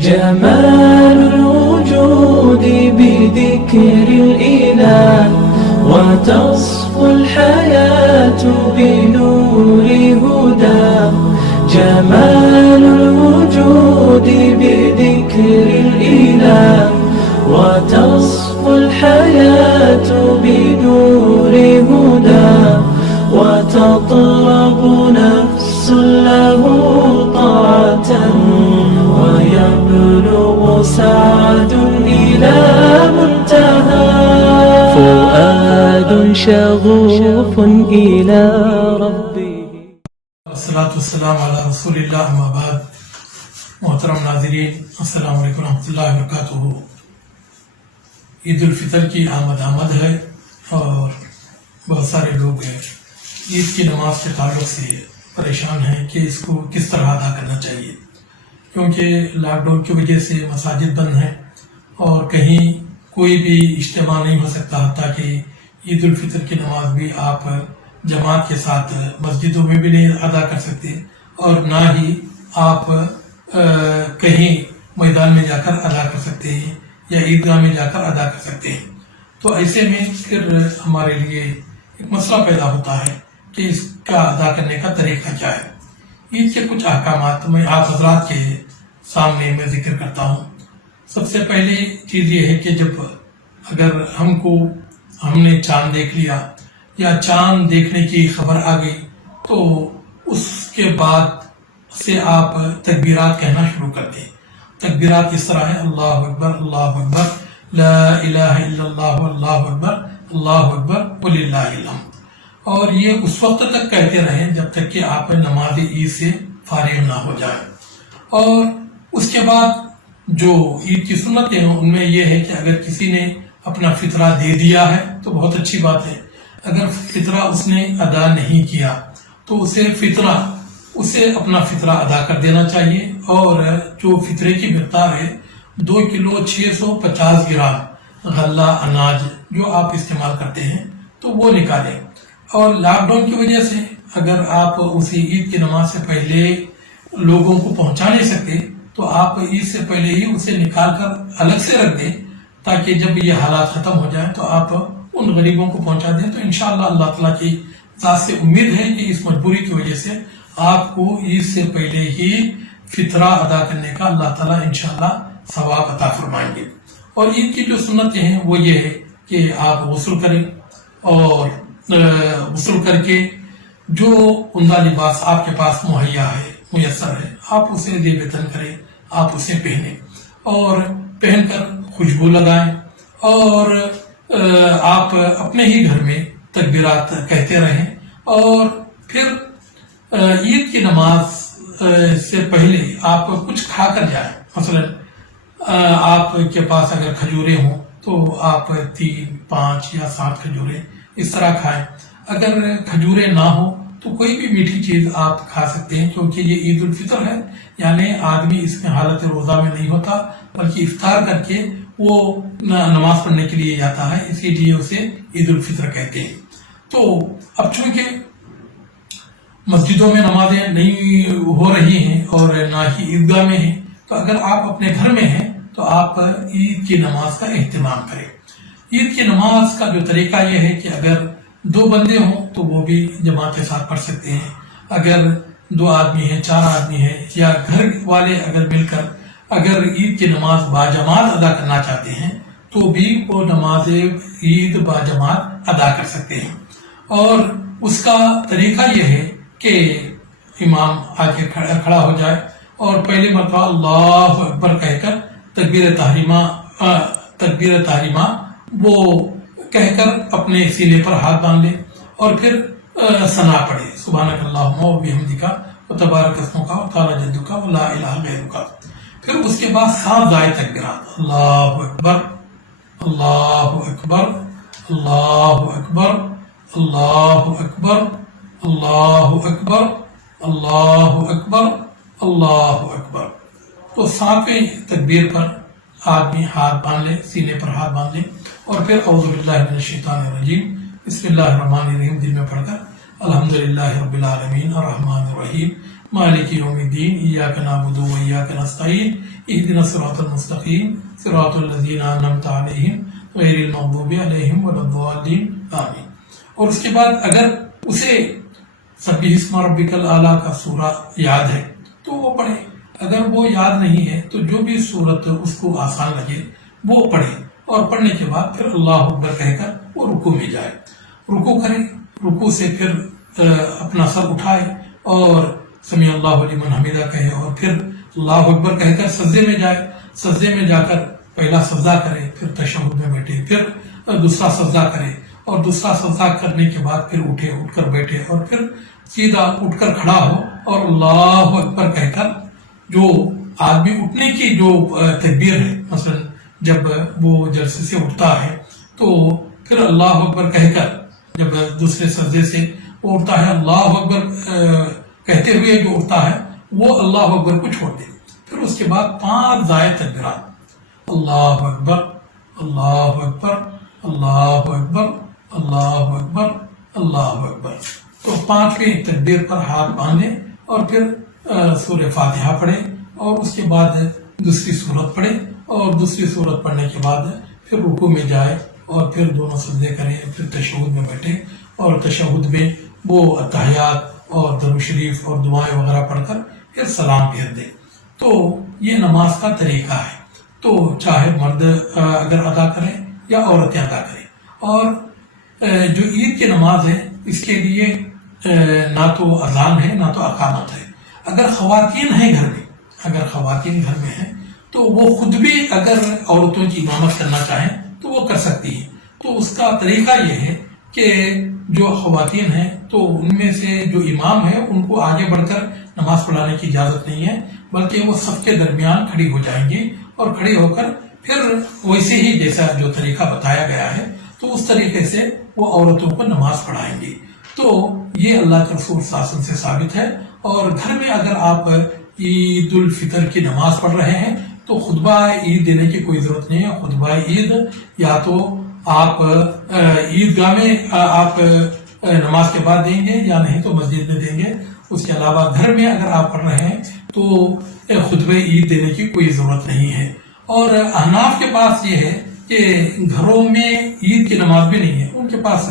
جمال الوجود بذكر الإله وتصفو الحياة بنور هداه. جمال الوجود بذكر الإله وتصفو الحياة بنور هداه. وتطلب نفس له طاعة ويبلغ سعد إلى منتهى. فؤاد شغوف إلى ربه. والصلاة والسلام علی رسول اللہ اما بعد. محترم ناظرین، السلام علیکم ورحمۃ اللہ وبرکاتہ. عید الفطر کی آمد ہے اور بہت سارے لوگ ہیں عید کی نماز کے تعلق سے پریشان ہیں کہ اس کو کس طرح ادا کرنا چاہیے، کیونکہ لاک ڈاؤن کی وجہ سے مساجد بند ہیں اور کہیں کوئی بھی اجتماع نہیں ہو سکتا. حتیٰ کہ عید الفطر کی نماز بھی آپ جماعت کے ساتھ مسجدوں میں بھی نہیں ادا کر سکتے اور نہ ہی آپ کہیں میدان میں جا کر ادا کر سکتے ہیں یا عیدگاہ میں جا کر ادا کر سکتے ہیں. تو ایسے میں پھر ہمارے لیے ایک مسئلہ پیدا ہوتا ہے کہ اس کا ادا کرنے کا طریقہ کیا ہے. عید کے کچھ احکامات میں آپ حضرات کے سامنے میں ذکر کرتا ہوں. سب سے پہلی چیز یہ ہے کہ جب اگر ہم نے چاند دیکھ لیا یا چاند دیکھنے کی خبر آ گئی تو اس کے بعد سے آپ تکبیرات کہنا شروع کر دیں. تکبیرات اس طرح ہے: اللہ اکبر، اللہ اکبر، لا الہ الا اللہ، اللہ اکبر، اللہ اکبر وللہ الحمد. اور یہ اس وقت تک کہتے رہیں جب تک کہ آپ نماز عید سے فارغ نہ ہو جائیں. اور اس کے بعد جو عید کی سنتیں ہیں ان میں یہ ہے کہ اگر کسی نے اپنا فطرہ دے دیا ہے تو بہت اچھی بات ہے. اگر فطرہ اس نے ادا نہیں کیا تو اسے اپنا فطرہ ادا کر دینا چاہیے. اور جو فطرے کی مقدار ہے 2 کلو 650 گرام غلہ اناج جو آپ استعمال کرتے ہیں تو وہ نکالیں. اور لاک ڈاؤن کی وجہ سے اگر آپ اسی عید کی نماز سے پہلے لوگوں کو پہنچا نہیں سکتے تو آپ عید سے پہلے ہی اسے نکال کر الگ سے رکھ دیں تاکہ جب یہ حالات ختم ہو جائیں تو آپ ان غریبوں کو پہنچا دیں. تو انشاءاللہ اللہ تعالیٰ کی ذات سے امید ہے کہ اس مجبوری کی وجہ سے آپ کو عید سے پہلے ہی فطرہ ادا کرنے کا اللہ تعالیٰ انشاءاللہ ثواب عطا فرمائیں گے. اور عید کی جو سنتیں ہیں وہ یہ ہے کہ آپ غسل کریں اور غسل کر کے جو عمدہ لباس آپ کے پاس میسر ہے آپ اسے زیبتن کریں، آپ اسے پہنیں اور پہن کر خوشبو لگائیں. اور آپ اپنے ہی گھر میں تکبیرات کہتے رہیں. اور پھر عید کی نماز سے پہلے آپ کچھ کھا کر جائیں. مثلا آپ کے پاس اگر کھجوریں ہوں تو آپ 3، 5 یا 7 کھجوریں اس طرح کھائیں. اگر کھجوریں نہ ہو تو کوئی بھی میٹھی چیز آپ کھا سکتے ہیں، کیونکہ یہ عید الفطر ہے. یعنی آدمی اس میں حالت روزہ میں نہیں ہوتا بلکہ افطار کر کے وہ نماز پڑھنے کے لیے جاتا ہے، اسی لیے اسے عید الفطر کہتے ہیں. تو اب چونکہ مسجدوں میں نمازیں نہیں ہو رہی ہیں اور نہ ہی عیدگاہ میں ہیں، تو اگر آپ اپنے گھر میں ہیں تو آپ عید کی نماز کا اہتمام کریں. عید کی نماز کا جو طریقہ یہ ہے کہ اگر 2 بندے ہوں تو وہ بھی جماعت کے ساتھ پڑھ سکتے ہیں. اگر 2 آدمی ہیں، 4 آدمی ہیں یا گھر والے اگر مل کر اگر عید کی نماز باجماعت ادا کرنا چاہتے ہیں تو بھی وہ نماز عید باجماعت ادا کر سکتے ہیں. اور اس کا طریقہ یہ ہے کہ امام آگے کھڑا ہو جائے اور پہلے مرتبہ اللہ اکبر کہہ کر تکبیر تحریمہ وہ کہہ کر اپنے سینے پر ہاتھ باندھ لے اور پھر ثنا پڑھے: سبحانک اللہم و بحمدک وتبارک اسمک وتعالی جدک ولا الہ غیرک. پھر اس کے بعد 7 زائد تکبیرات: اللہ اکبر، اللہ اکبر، اللہ اکبر، اللہ اکبر، اللہ اکبر، اللہ اکبر، اللہ اکبر. تو 7ویں تکبیر پر آدمی ہاتھ باندھ لے، سینے پر ہاتھ باندھ لے اور پھر اعوذ باللہ من الشیطان الرجیم بسم اللہ الرحمن الرحیم دل میں پڑھ کر الحمدللہ رب العالمین الرحمن الرحیم مالک یوم الدین ایاک نعبد و ایاک نستعین اہدنا الصراط المستقیم صراط الذین انعمت علیہم غیر المغضوب علیہم ولا الضالین آمین۔ اور اس کے بعد اگر اسے سبح اسم ربک الاعلیٰ کا سورہ یاد ہے تو وہ پڑھے، اگر وہ یاد نہیں ہے تو جو بھی سورت اس کو آسان لگے وہ پڑھے، اور پڑھنے کے بعد پھر اللہ اکبر کہہ کر وہ رکوع میں جائے، رکوع کرے، رکوع سے پھر اپنا سر اٹھائے اور سمیع اللہ لمن حمیدہ کہے، اور پھر اللہ اکبر کہہ کر سجدے میں جائے، سجدے میں جا کر پہلا سجدہ کرے، پھر تشہد میں بیٹھے، پھر دوسرا سجدہ کرے، اور دوسرا سجدہ کرنے کے بعد پھر اٹھے، اٹھ کر بیٹھے، اور پھر سیدھا اٹھ کر کھڑا ہو اور اللہ اکبر کہہ کر جو آدمی اٹھنے کی جو تکبیر ہے، مثلا جب وہ جلسے سے اٹھتا ہے تو پھر اللہ اکبر کہہ کر جب دوسرے سجدے سے وہ اٹھتا ہے، اللہ اکبر کہتے ہوئے جو اٹھتا ہے وہ اللہ اکبر کو چھوڑ دے، پھر اس کے بعد 5 زائد تکبیرات، اللہ اکبر اللہ اکبر اللہ اکبر اللہ اکبر اللہ اکبر، تو 5ویں تکبیر پر ہاتھ باندھے اور پھر سورہ فاتحہ پڑھے، اور اس کے بعد دوسری سورت پڑھے، اور دوسری سورت پڑھنے کے بعد پھر رکوع میں جائے اور پھر دونوں سجدے کریں، پھر تشہد میں بیٹھے، اور تشہد میں وہ تحیات اور درود شریف اور دعائیں وغیرہ پڑھ کر پھر سلام پھیر دے۔ تو یہ نماز کا طریقہ ہے، تو چاہے مرد اگر ادا کریں یا عورتیں ادا کریں۔ اور جو عید کی نماز ہے اس کے لیے نہ تو اذان ہے نہ تو اقامت ہے۔ اگر خواتین ہیں گھر میں، اگر خواتین گھر میں ہیں تو وہ خود بھی اگر عورتوں کی امامت کرنا چاہیں تو وہ کر سکتی ہیں۔ تو اس کا طریقہ یہ ہے کہ جو خواتین ہیں تو ان میں سے جو امام ہے ان کو آگے بڑھ کر نماز پڑھانے کی اجازت نہیں ہے، بلکہ وہ صف کے درمیان کھڑی ہو جائیں گی، اور کھڑی ہو کر پھر ویسے ہی جیسا جو طریقہ بتایا گیا ہے تو اس طریقے سے وہ عورتوں کو نماز پڑھائیں گی۔ تو یہ اللہ کے رسول صلی اللہ علیہ وسلم سے ثابت ہے۔ اور گھر میں اگر آپ عید الفطر کی نماز پڑھ رہے ہیں تو خطبہ عید دینے کی کوئی ضرورت نہیں ہے۔ خطبہ عید یا تو آپ عیدگاہ میں آپ نماز کے بعد دیں گے یا نہیں تو مسجد میں دیں گے۔ اس کے علاوہ گھر میں اگر آپ پڑھ رہے ہیں تو خطبہ عید دینے کی کوئی ضرورت نہیں ہے۔ اور احناف کے پاس یہ ہے کہ گھروں میں عید کی نماز بھی نہیں ہے، ان کے پاس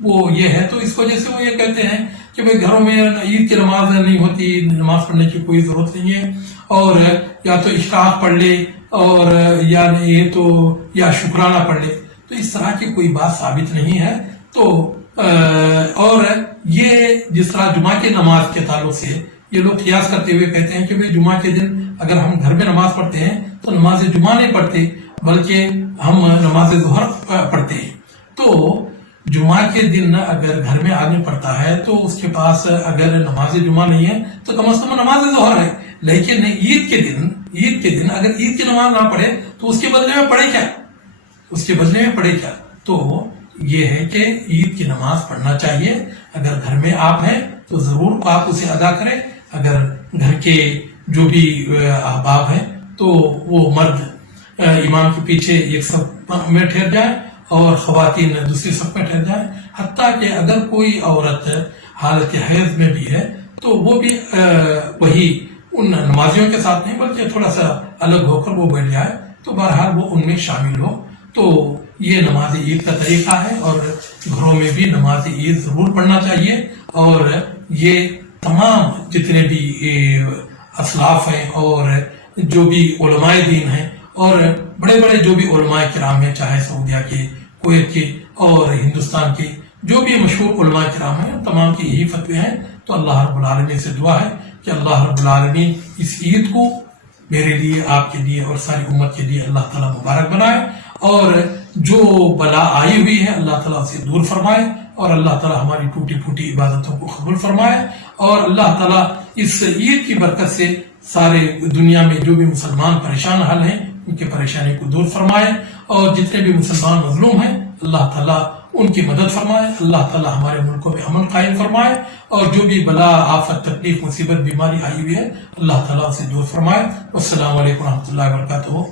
وہ یہ ہے، تو اس وجہ سے وہ یہ کہتے ہیں کہ بھئی گھروں میں عید کی نماز نہیں ہوتی، نماز پڑھنے کی کوئی ضرورت نہیں ہے، اور یا تو اشراق پڑھ لے اور یا یہ تو یا شکرانہ پڑھ لے۔ تو اس طرح کی کوئی بات ثابت نہیں ہے۔ تو اور یہ جس طرح جمعہ کی نماز کے تعلق سے یہ لوگ قیاس کرتے ہوئے کہتے ہیں کہ بھئی جمعہ کے دن اگر ہم گھر میں نماز پڑھتے ہیں تو نماز جمعہ نہیں پڑھتے بلکہ ہم نماز ظہر پڑھتے ہیں۔ تو جمعہ کے دن اگر گھر میں آدمی پڑھتا ہے تو اس کے پاس اگر نماز جمعہ نہیں ہے تو کم از کم نماز ظہر ہے، لیکن عید کے دن اگر عید کی نماز نہ پڑھے تو اس کے بدلے میں پڑھے کیا؟ اس کے بدلے میں پڑھے کیا؟ تو یہ ہے کہ عید کی نماز پڑھنا چاہیے۔ اگر گھر میں آپ ہیں تو ضرور آپ اسے ادا کریں۔ اگر گھر کے جو بھی احباب ہیں تو وہ مرد امام کے پیچھے ایک صف میں ٹھہر جائیں اور خواتین دوسری صف میں ٹھہر جائیں، حتیٰ کہ اگر کوئی عورت حالت حیض میں بھی ہے تو وہ بھی وہی ان نمازیوں کے ساتھ نہیں بلکہ تھوڑا سا الگ ہو کر وہ بیٹھ جائے، تو بہرحال وہ ان میں شامل ہو۔ تو یہ نماز عید کا طریقہ ہے، اور گھروں میں بھی نماز عید ضرور پڑھنا چاہیے۔ اور یہ تمام جتنے بھی اسلاف ہیں اور جو بھی علماء دین ہیں اور بڑے بڑے جو بھی علماء کرام ہیں، چاہے سعودیہ کے، کویت کے اور ہندوستان کے جو بھی مشہور علماء کرام ہیں، تمام کی یہی فتوے ہیں۔ تو اللہ رب العالمین سے دعا ہے کہ اللہ رب العالمین اس عید کو میرے لیے، آپ کے لیے اور ساری امت کے لیے اللہ تعالیٰ مبارک بنائے، اور جو بلا آئی ہوئی ہے اللہ تعالیٰ اسے دور فرمائے، اور اللہ تعالیٰ ہماری ٹوٹی پھوٹی عبادتوں کو قبول فرمائے، اور اللہ تعالیٰ اس عید کی برکت سے سارے دنیا میں جو بھی مسلمان پریشان حال ہیں ان کی پریشانی کو دور فرمائے، اور جتنے بھی مسلمان مظلوم ہیں اللہ تعالیٰ ان کی مدد فرمائے، اللہ تعالیٰ ہمارے ملکوں میں امن قائم فرمائے، اور جو بھی بلا آفت تکلیف مصیبت بیماری آئی ہوئی ہے اللہ تعالیٰ اسے دور فرمائے۔ والسلام علیکم ورحمۃ اللہ وبرکاتہ۔